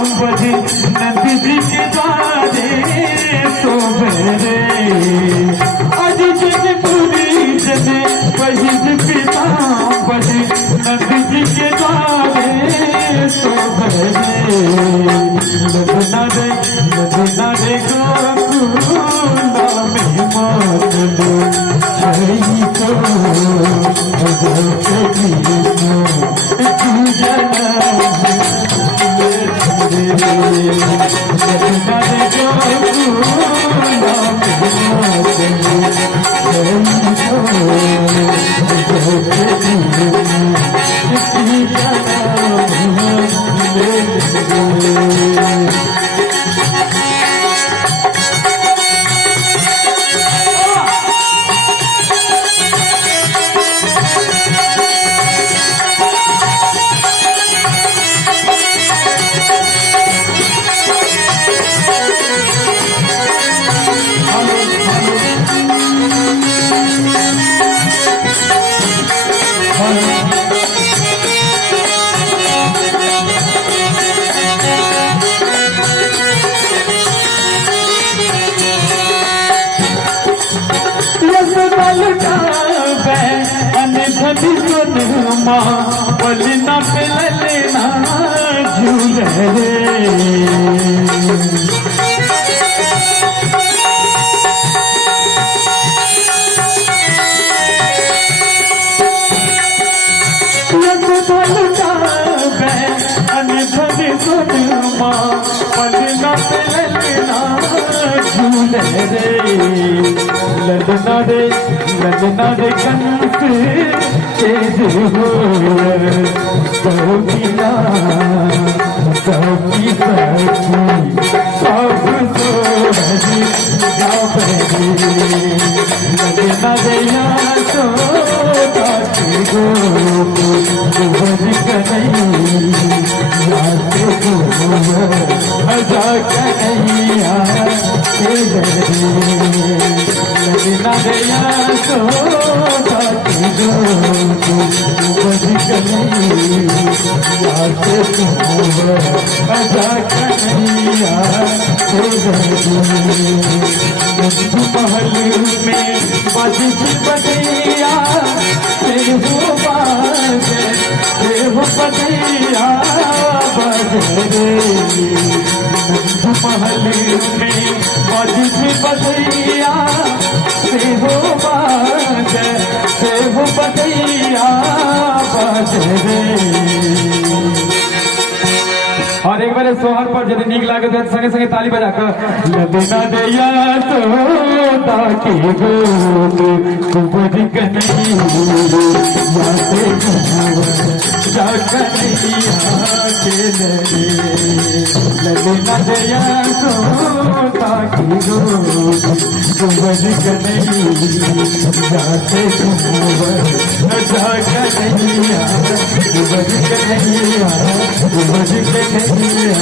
नंदी जी के द्वारे तो मेरे आज जन पूरी जने वही पिता बजे नंदी जी के द्वारे तो मेरे नंदना दे गोकुला में मान लो हरी को बलना पे लेना झूले बलना पे लेना झूले लदना दे कंस तेज हो गौकिला गौकी सखी सब सोहरी जाबरी लगना दया तो काटी गो गोहरी कन्हैया याद हो अजा कन्हैया के दरी लगना दया तो काटी गो गोहरी कन्हैया याद हो अजा कन्हैया के दरी महल में बजती बजैया फिर हो बाजे बजैया बजे महल में बजती बजैया फिर हो बाजे बजैया बजे। और एक बार सोहर पर यदि नीक लागे तो संगे संगे ताली बजा कर लदना दैया तो ताकि गो कुबरी कन्हैया जा कन्हैया के लगे। ललना दया सोता की गोद कुंवर कन्हैया जाते कुंवर जा कन्हैया कुंवर कन्हैया कुंवर कन्हैया